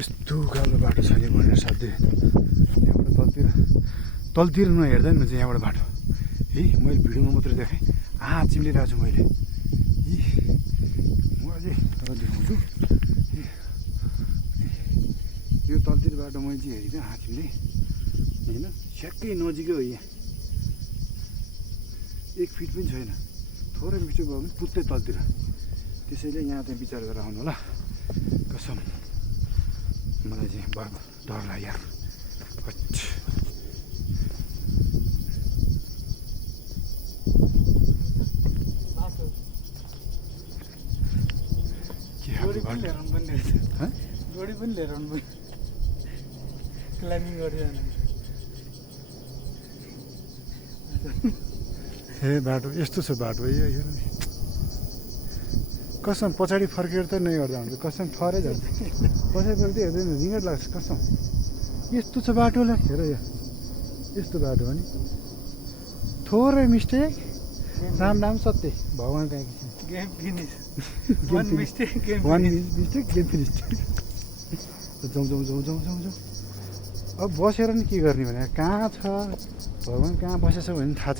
यस्तो उकालो बाटो छ नि भनेर साथै यहाँबाट तलतिर नहेर्दा नि चाहिँ यहाँबाट बाटो है मैले भिडियोमा मात्रै देखाएँ चिम्लिरहेको छु मैले म अझै तर देखाउँछु यो तलतिर बाटो मैले चाहिँ हेरेको चिम्ले होइन ठ्याक्कै नजिकै हो यहाँ 1 फिट पनि छैन थोरै मिस्टेक भयो भने पुत्तै तलतिर त्यसैले यहाँ चाहिँ विचार गरेर आउनु होला कसम मलाई चाहिँ बरु डर लाग्यो यार जोडी पनि लिएर आउनु पर्ने क्लाइम्बिङ गरिरहनु हे बाटो यस्तो छ बाटो यो कसम पछाडि फर्केर त नै गर्दा हुन्छ कसम ठहरै जान्छ पछाडि फर्केर हेर्दैन रिङ्गट लाग्छ कसम यस्तो छ बाटोलाई हेर यो यस्तो बाटो हो नि थोरै मिस्टेक राम राम सत्य भगवान् कहीँ game finish one mistake game finish जाउँ अब बसेर नि के गर्ने भने कहाँ छ भगवान् कहाँ बसेछ भने थाहा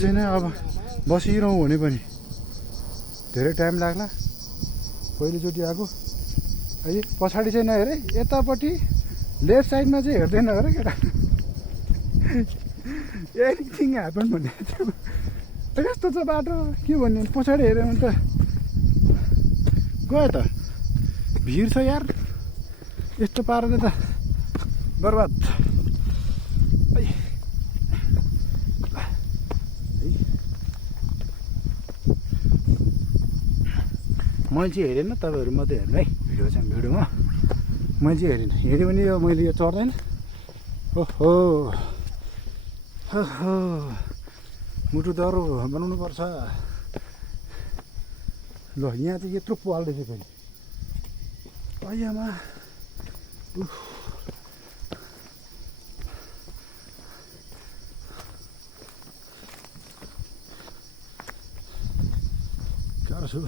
छैन अब बसिरहँ भने पनि धेरै टाइम लाग्ला पहिलोचोटि आएको है पछाडि चाहिँ नहेरे यतापट्टि लेफ्ट साइडमा चाहिँ हेर्दैन अरे केटा एनिथिङ ह्यापन भन्ने यस्तो छ बाटो के भन्ने पछाडि हेऱ्यो भने त गयो त भिड छ यार यस्तो पाराले त बर्बाद मैले चाहिँ हेरेन तपाईँहरू मात्रै हेर्नु है भिडियोमा मैले चाहिँ हेरेँ भने यो मैले यो चढ्दैन ओहो मुटु डह्रो बनाउनु पर्छ ल यहाँ चाहिँ यत्रो पाल रहेछ फेरि अय्यामा गाह्रो छु